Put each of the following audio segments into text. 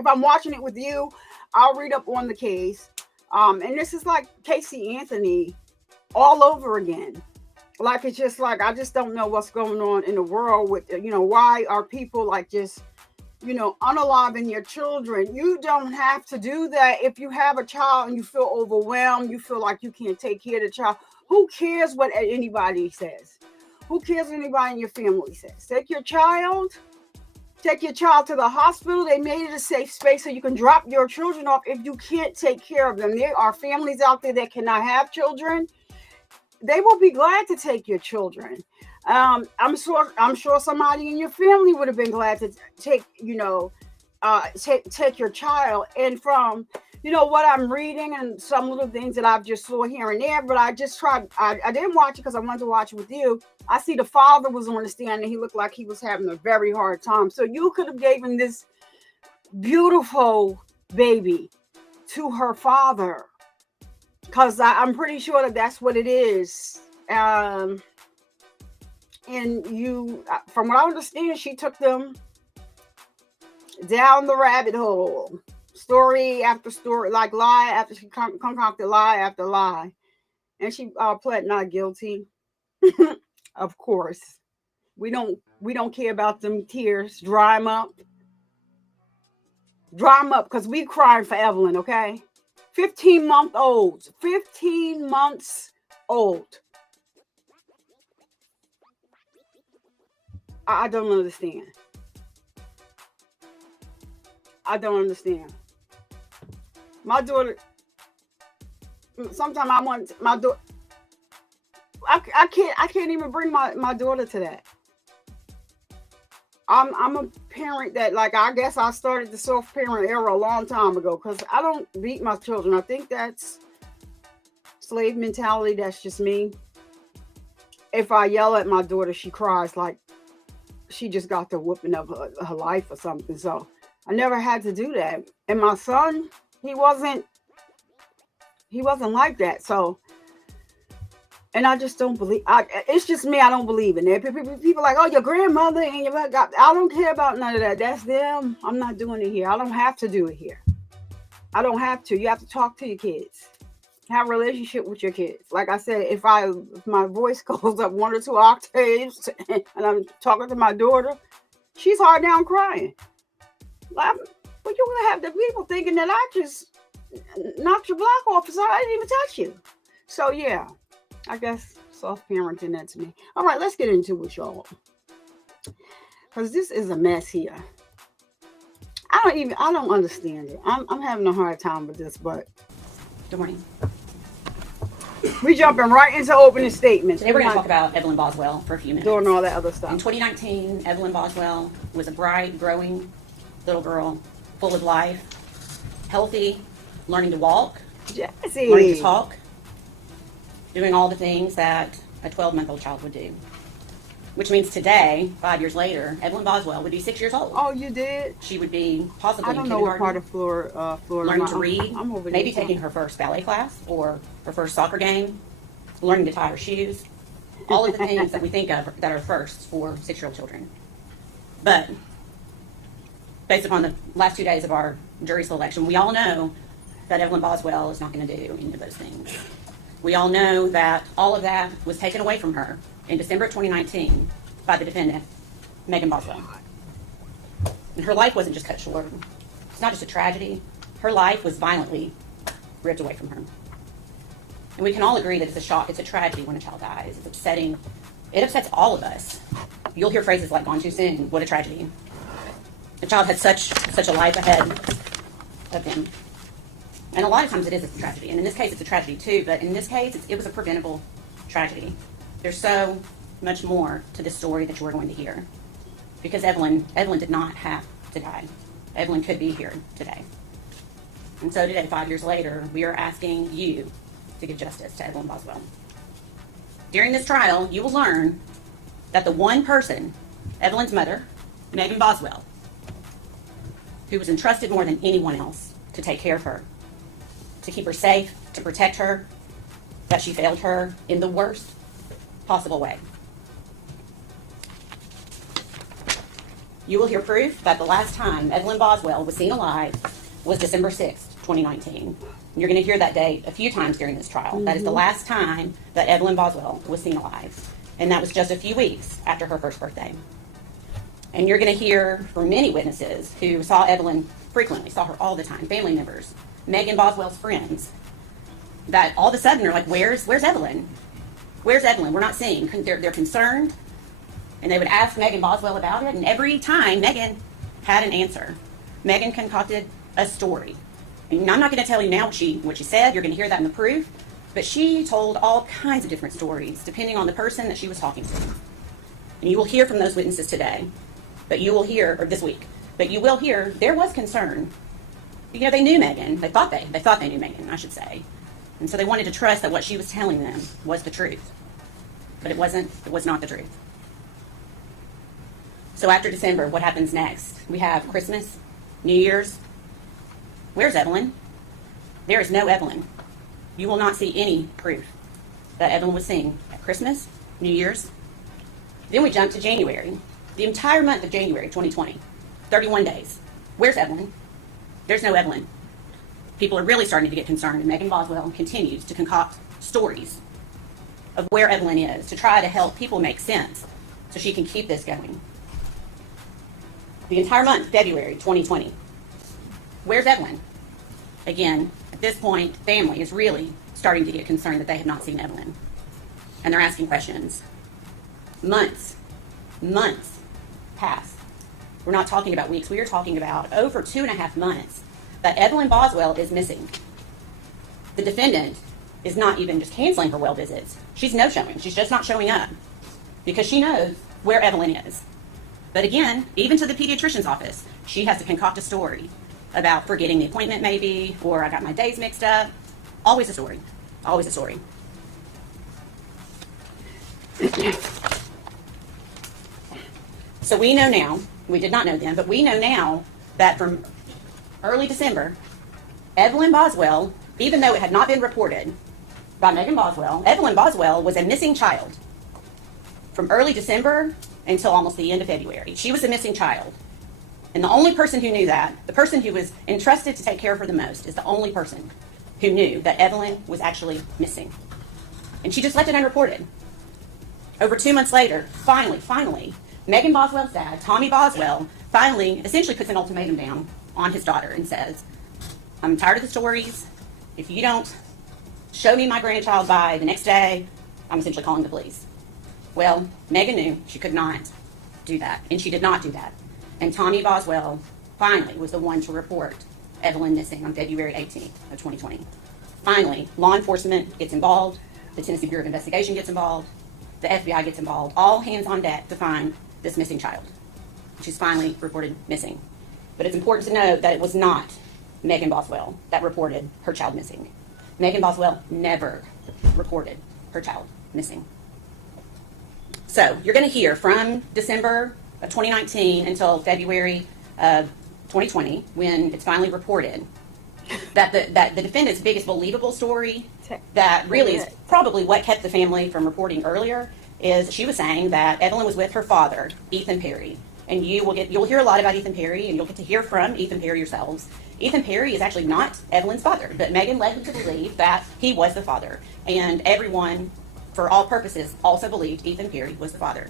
if I'm watching it with you, I'll read up on the case. And this is like Casey Anthony all over again. Like it's just like I just don't know what's going on in the world with why are people like just unaliving your children. You don't have to do that. If you have a child and you feel overwhelmed, you feel like you can't take care of the child, who cares what anybody says? Who cares what anybody in your family says? Take your child to the hospital. They made it a safe space so you can drop your children off if you can't take care of them. There are families out there that cannot have children. They will be glad to take your children. I'm sure somebody in your family would have been glad to take your child. And from what I'm reading and some little things that I've just saw here and there, but I just tried. I didn't watch it because I wanted to watch it with you. I see the father was on the stand and he looked like he was having a very hard time. So you could have given this beautiful baby to her father, because I'm pretty sure that that's what it is. And you, from what I understand, she took them down the rabbit hole, story after story, like lie after she concocted lie after lie, and she pled not guilty. Of course, we don't care about them tears. Dry them up, because we crying for Evelyn. Okay, 15 months old. I don't understand. I don't understand. My daughter. Sometimes I want my daughter. I can't even bring my daughter to that. I'm a parent that, like, I guess I started the soft parent era a long time ago, because I don't beat my children. I think that's slave mentality. That's just me. If I yell at my daughter, she cries like she just got the whooping of her life or something. So I never had to do that. And my son, he wasn't like that. So, and I just don't believe. It's just me. I don't believe in it. People like, oh, your grandmother and your God. I don't care about none of that. That's them. I'm not doing it here. I don't have to do it here. I don't have to. You have to talk to your kids. Have a relationship with your kids. Like I said, if my voice goes up 1 or 2 octaves and I'm talking to my daughter, she's hard down crying. Laughing. But you're gonna have the people thinking that I just knocked your block off, so I didn't even touch you. So yeah, I guess soft parenting, that's me. All right, let's get into it, y'all, because this is a mess here. I don't understand it. I'm having a hard time with this, but Good morning. we jumping right into opening statements. Today we're going to talk about Evelyn Boswell for a few minutes. Doing all that other stuff. In 2019, Evelyn Boswell was a bright, growing little girl, full of life, healthy, learning to walk, Jesse. learning to talk, doing all the things that a 12-month-old child would do. Which means today, 5 years later, Evelyn Boswell would be 6 years old. Oh, you did? She would be possibly I don't in know what part kindergarten, of Florida. learning to read, I'm over maybe there. taking her first ballet class or her first soccer game, learning to tie her shoes, all of the things that we think of that are firsts for 6-year-old children. But based upon the last 2 days of our jury selection, we all know that Evelyn Boswell is not going to do any of those things. We all know that all of that was taken away from her in December 2019 by the defendant, Megan Boswell. And her life wasn't just cut short. It's not just a tragedy. Her life was violently ripped away from her. And we can all agree that it's a shock, it's a tragedy when a child dies. It's upsetting. It upsets all of us. You'll hear phrases like gone too soon, what a tragedy. The child had such a life ahead of him. And a lot of times it is a tragedy. And in this case, it's a tragedy too. But in this case, it was a preventable tragedy. There's so much more to this story that you are going to hear. Because Evelyn did not have to die. Evelyn could be here today. And so today, 5 years later, we are asking you to give justice to Evelyn Boswell. During this trial, you will learn that the one person, Evelyn's mother, Megan Boswell, who was entrusted more than anyone else to take care of her, to keep her safe, to protect her, that she failed her in the worst possible way. you will hear proof that the last time Evelyn Boswell was seen alive was December 6th, 2019. You're going to hear that date a few times during this trial. That is the last time that Evelyn Boswell was seen alive. And that was just a few weeks after her first birthday. And you're going to hear from many witnesses who saw Evelyn frequently, saw her all the time, family members, Megan Boswell's friends, that all of a sudden are like, where's Evelyn? Where's Evelyn? We're not seeing. They're concerned. And they would ask Megan Boswell about it. And every time, Megan had an answer. Megan concocted a story. And I'm not going to tell you now what she said. You're going to hear that in the proof. But she told all kinds of different stories, depending on the person that she was talking to. And you will hear from those witnesses today. But you will hear, or this week, but you will hear there was concern. You know, they knew Megan. They thought they knew Megan, I should say. And so they wanted to trust that what she was telling them was the truth. But it was not the truth. So after December, what happens next? We have Christmas, New Year's. Where's Evelyn? There is no Evelyn. You will not see any proof that Evelyn was seen at Christmas, New Year's. Then we jump to January. The entire month of January 2020, 31 days. Where's Evelyn? There's no Evelyn. People are really starting to get concerned, and Megan Boswell continues to concoct stories of where Evelyn is to try to help people make sense so she can keep this going. The entire month, February 2020. Where's Evelyn? Again, at this point, family is really starting to get concerned that they have not seen Evelyn. And they're asking questions. Months pass. We're not talking about weeks. We are talking about over 2.5 months that Evelyn Boswell is missing. The defendant is not even just canceling her well visits. She's no-showing. She's just not showing up because she knows where Evelyn is. But again, even to the pediatrician's office, she has to concoct a story about forgetting the appointment maybe, or I got my days mixed up. Always a story. Always a story. So we know now, we did not know then, but we know now that from early December, Evelyn Boswell, even though it had not been reported by Megan Boswell, Evelyn Boswell was a missing child from early December until almost the end of February. She was a missing child. And the only person who knew that, the person who was entrusted to take care of her the most, is the only person who knew that Evelyn was actually missing. And she just left it unreported. Over 2 months later, finally, Megan Boswell's dad, Tommy Boswell, finally essentially puts an ultimatum down on his daughter and says, I'm tired of the stories. If you don't show me my grandchild by the next day, I'm essentially calling the police. Well, Megan knew she could not do that, and she did not do that. And Tommy Boswell finally was the one to report Evelyn missing on February 18th of 2020. Finally, law enforcement gets involved, the Tennessee Bureau of Investigation gets involved, the FBI gets involved, all hands on deck to find this missing child. She's finally reported missing. But it's important to note that it was not Megan Boswell that reported her child missing. Megan Boswell never reported her child missing. So you're going to hear from December of 2019 until February of 2020, when it's finally reported, that the defendant's biggest believable story, that really is probably what kept the family from reporting earlier, is she was saying that Evelyn was with her father, Ethan Perry. And you'll hear a lot about Ethan Perry, and you'll get to hear from Ethan Perry yourselves. Ethan Perry is actually not Evelyn's father, but Megan led them to believe that he was the father. And everyone, for all purposes, also believed Ethan Perry was the father.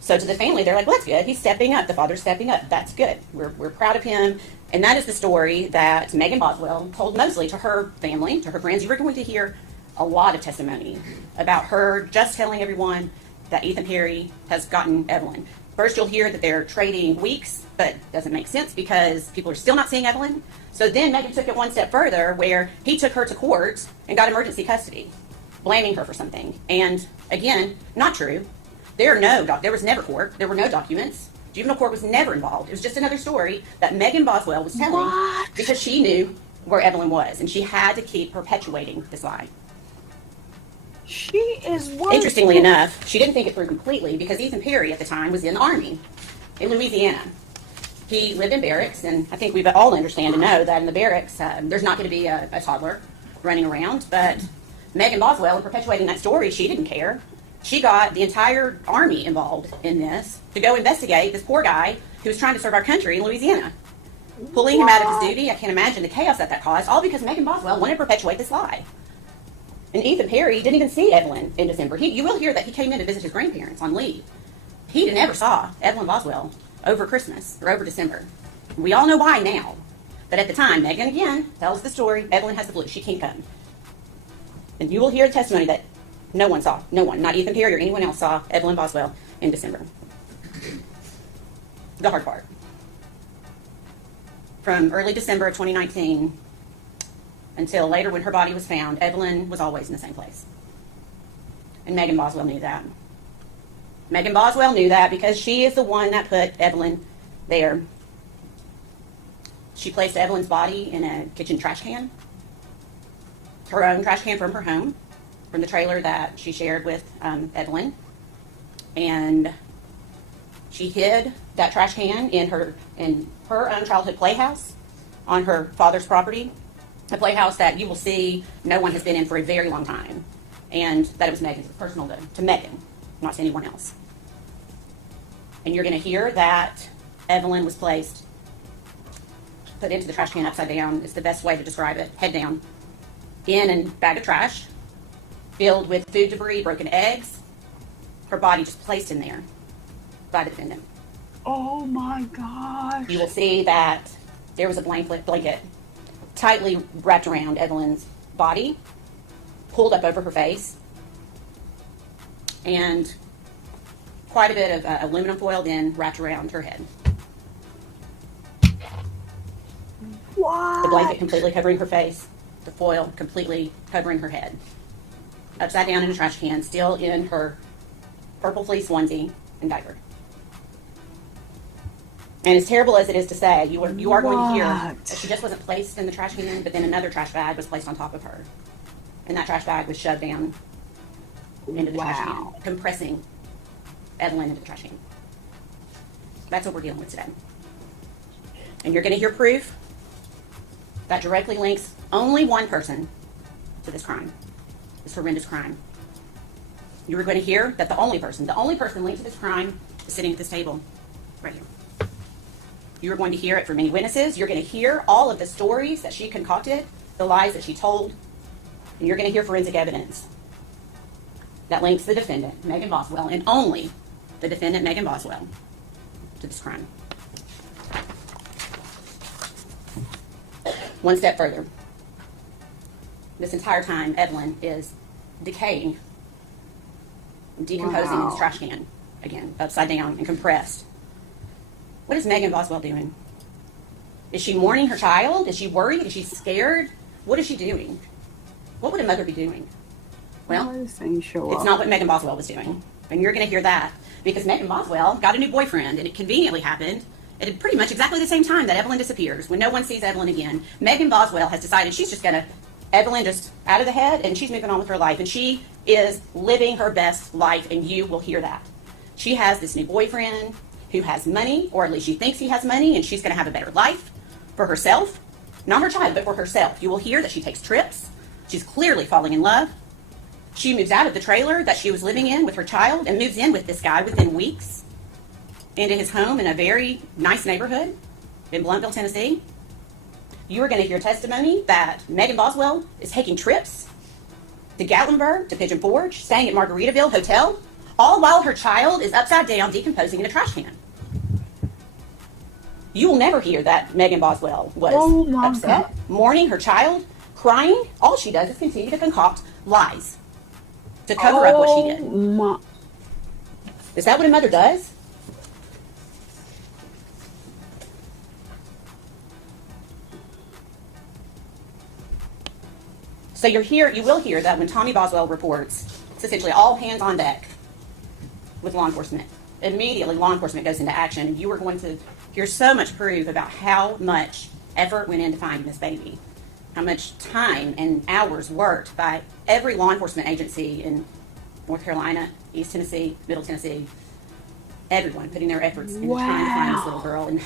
So to the family, they're like, well, that's good. He's stepping up. The father's stepping up. That's good. We're proud of him. And that is the story that Megan Boswell told mostly to her family, to her friends. You were going to hear a lot of testimony about her just telling everyone that Ethan Perry has gotten Evelyn. First, you'll hear that they're trading weeks, but it doesn't make sense because people are still not seeing Evelyn. So then Megan took it one step further, where he took her to court and got emergency custody, blaming her for something. And again, not true. There was never court. There were no documents. Juvenile court was never involved. It was just another story that Megan Boswell was telling because she knew where Evelyn was, and she had to keep perpetuating this lie. She is worth Interestingly enough, she didn't think it through completely because Ethan Perry at the time was in the Army in Louisiana. He lived in barracks, and I think we all understand and know that in the barracks, there's not going to be a toddler running around. But Megan Boswell, in perpetuating that story, she didn't care. She got the entire Army involved in this to go investigate this poor guy who was trying to serve our country in Louisiana, pulling him out of his duty. I can't imagine the chaos that caused, all because Megan Boswell wanted to perpetuate this lie. And Ethan Perry didn't even see Evelyn in December. You will hear that he came in to visit his grandparents on leave. He never saw Evelyn Boswell over Christmas or over December. We all know why now. But at the time, Megan again tells the story, Evelyn has the flu, she can't come. And you will hear a testimony that no one saw, no one, not Ethan Perry or anyone else saw Evelyn Boswell in December. The hard part. From early December of 2019 until later when her body was found, Evelyn was always in the same place. And Megan Boswell knew that. Megan Boswell knew that because she is the one that put Evelyn there. She placed Evelyn's body in a kitchen trash can, her own trash can from her home, from the trailer that she shared with Evelyn. And she hid that trash can in her own childhood playhouse on her father's property, a playhouse that you will see no one has been in for a very long time, and that it was Megan's, personal to Megan, not to anyone else. And you're going to hear that Evelyn was put into the trash can upside down, is the best way to describe it, head down, in a bag of trash, filled with food debris, broken eggs, her body just placed in there by the defendant. Oh my gosh. You will see that there was a blanket tightly wrapped around Evelyn's body, pulled up over her face, and quite a bit of aluminum foil then wrapped around her head. What? The blanket completely covering her face, the foil completely covering her head. Upside down in a trash can, still in her purple fleece onesie and diaper. And as terrible as it is to say, you are going to hear that she just wasn't placed in the trash can, but then another trash bag was placed on top of her. And that trash bag was shoved down into the trash can, compressing Evelyn into the trash can. That's what we're dealing with today. And you're going to hear proof that directly links only one person to this crime, this horrendous crime. You are going to hear that the only person linked to this crime is sitting at this table right here. You're going to hear it from many witnesses. You're going to hear all of the stories that she concocted, the lies that she told, and you're going to hear forensic evidence that links the defendant, Megan Boswell, and only the defendant, Megan Boswell, to this crime. One step further. This entire time, Evelyn is decaying, decomposing in this trash can, again, upside down and compressed. What is Megan Boswell doing? Is she mourning her child? Is she worried? Is she scared? What is she doing? What would a mother be doing? Well, it's not what Megan Boswell was doing. And you're going to hear that because Megan Boswell got a new boyfriend, and it conveniently happened at pretty much exactly the same time that Evelyn disappears. When no one sees Evelyn again, Megan Boswell has decided she's just going to, Evelyn just out of the head, and she's moving on with her life. And she is living her best life, and you will hear that. She has this new boyfriend who has money, or at least she thinks he has money, and she's going to have a better life for herself. Not her child, but for herself. You will hear that she takes trips. She's clearly falling in love. She moves out of the trailer that she was living in with her child and moves in with this guy within weeks into his home in a very nice neighborhood in Blounteville, Tennessee. You are going to hear testimony that Megan Boswell is taking trips to Gatlinburg, to Pigeon Forge, staying at Margaritaville Hotel, all while her child is upside down decomposing in a trash can. You will never hear that Megan Boswell was upset, mourning her child, crying. All she does is continue to concoct lies to cover up what she did. Is that what a mother does? So you will hear that when Tommy Boswell reports, it's essentially all hands on deck with law enforcement. Immediately, law enforcement goes into action, and you are going to hear so much proof about how much effort went into finding this baby, how much time and hours worked by every law enforcement agency in North Carolina, East Tennessee, Middle Tennessee, everyone putting their efforts into trying to find this little girl and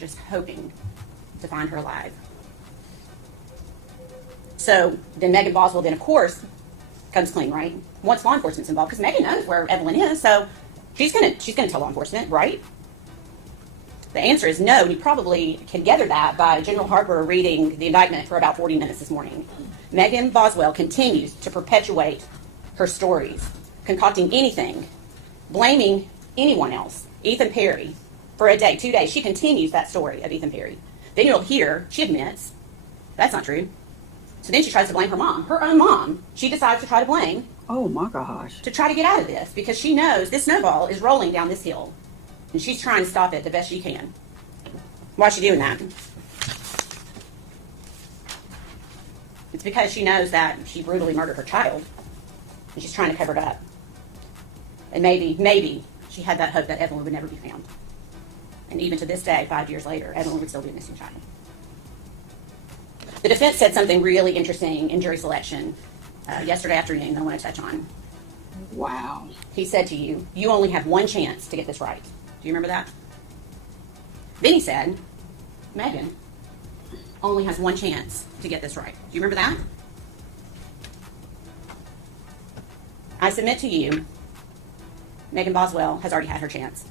just hoping to find her alive. So then Megan Boswell then, of course, comes clean, right? Once law enforcement's involved, because Megan knows where Evelyn is, so she's gonna tell law enforcement, right? The answer is no, and you probably can gather that by General Harper reading the indictment for about 40 minutes this morning. Megan Boswell continues to perpetuate her stories, concocting anything, blaming anyone else, Ethan Perry, for a day, 2 days. She continues that story of Ethan Perry. Then you'll hear she admits that's not true. So then she tries to blame her own mom. She decides to try to blame. Oh my gosh. To try to get out of this because she knows this snowball is rolling down this hill. And she's trying to stop it the best she can. Why is she doing that? It's because she knows that she brutally murdered her child. And she's trying to cover it up. And maybe she had that hope that Evelyn would never be found. And even to this day, 5 years later, Evelyn would still be a missing child. The defense said something really interesting in jury selection yesterday afternoon that I want to touch on. Wow. He said to you, you only have one chance to get this right. Do you remember that? Then he said, Megan only has one chance to get this right. Do you remember that? I submit to you, Megan Boswell has already had her chance.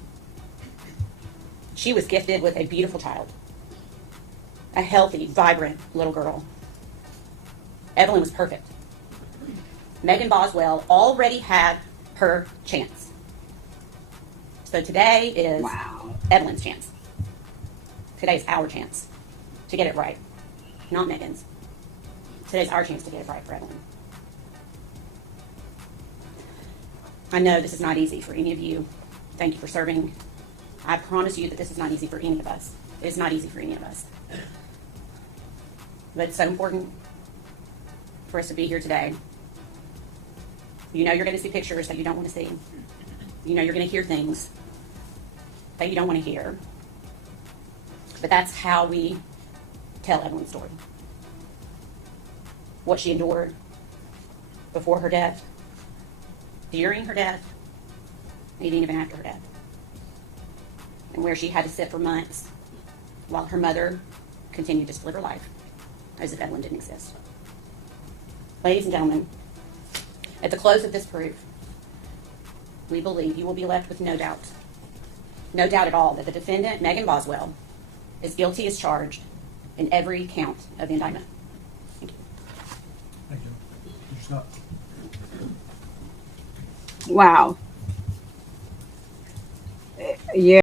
She was gifted with a beautiful child, a healthy, vibrant little girl. Evelyn was perfect. Megan Boswell already had her chance. So today is Evelyn's chance. Today is our chance to get it right, not Megan's. Today's our chance to get it right for Evelyn. I know this is not easy for any of you. Thank you for serving. I promise you that this is not easy for any of us. It is not easy for any of us. But it's so important for us to be here today. You know you're going to see pictures that you don't want to see. You know you're going to hear things that you don't want to hear. But that's how we tell Evelyn's story. What she endured before her death, during her death, and even after her death. And where she had to sit for months while her mother continued to split her life as if Evelyn didn't exist. Ladies and gentlemen, at the close of this proof, we believe you will be left with no doubt at all, that the defendant, Megan Boswell, is guilty as charged in every count of the indictment. Thank you. Thank you. Mr. Scott. Wow. Yeah.